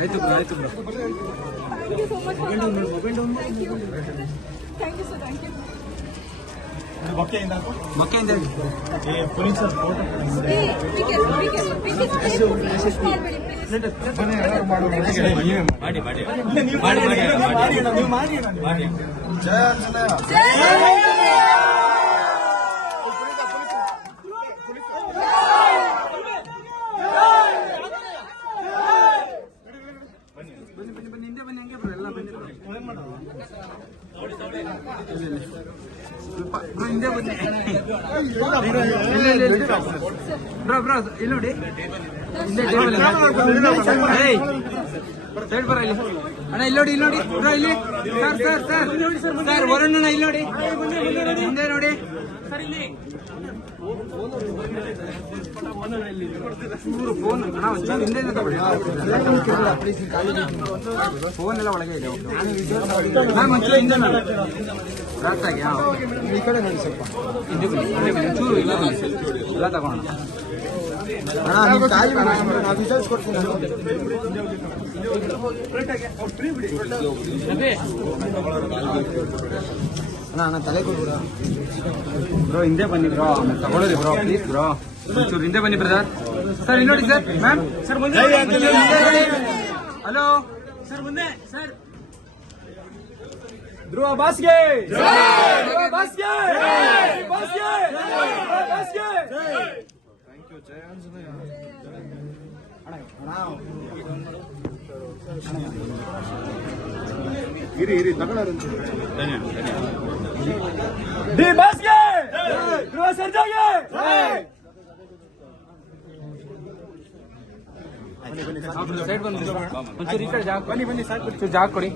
ಅದು ಆಯ್ತು ಬರೋದು ಥ್ಯಾಂಕ್ ಏ ಪೊಲೀಸ್ ಸರ್ ಮಾಡಿ ಮಾಡಿ ಮಾಡಿ ಮಾಡಿ ಜಯ ಹಿಂದೆ ಬ್ರೋ ಬ್ರೋ ನೋಡಿ. ಟೇಬಲ್ ಸೈಡ್ ಬರ ಇಲ್ಲಿ ಅಣ್ಣ ಇಲ್ಲಿ ನೋಡಿ ಇಲ್ಲಿ ನೋಡಿ. ಬ್ರೋ ಇಲ್ಲಿ. Sir sir sir. Sir Varun ಅಣ್ಣ ಇಲ್ಲಿ ನೋಡಿ. ಹಿಂದೆ ನೋಡಿ. ಫೋನ್ ಹಿಂದೆ ಫೋನ್ ಎಲ್ಲ ಒಳಗೆ ಇದೆ. ಒಂಚೂರು ಹಿಂದೆ ಕರೆಕ್ಟ್ ಆಗಿ ಈ ಕಡೆ ನೋಡಿ ಸ್ವಲ್ಪ. ಚೂರು ಇಲ್ಲ ತಗೋಣ. ಅಣ್ಣ ತಲೆ ಬ್ರೋ ಹಿಂದೆ ಬನ್ನಿ ಬ್ರೋ. ತಗೊಳ್ಳೋರಿ ಬ್ರೋ ಪ್ಲೀಸ್ ಬ್ರೋ. ಒಂಚೂರು ಹಿಂದೆ ಬನ್ನಿ ಬ್ರದರ್ ಸರ್ ಇಲ್ಲಿ ನೋಡಿ ಸರ್ ಮ್ಯಾಮ್ ಸರ್ ಮುಂದೆ ಹಲೋ ಸರ್ ಮುಂದೆ. ಸರ್ ಧ್ರುವ ಬಾಸ್ಗೆ ಧ್ರುವ ಬಾಸ್ಗೆ ಬಾಸ್ಗೆ ಬಾಸ್ಗೆ ಇರಿ ಇರಿ ತಗೊಳ್ಳೋರಂತೆ ದಿ ಬಾಸ್ಗೆ ಧ್ರುವ ಸರ್ಜಾಗೆ ಸೈಡ್ ಬನ್ನಿ ಒಂಚೂರು ಈ ಕಡೆ ಜಾಗ ಬನ್ನಿ ಬನ್ನಿ ಸಾಕು ಜಾಗ ಕೊಡಿ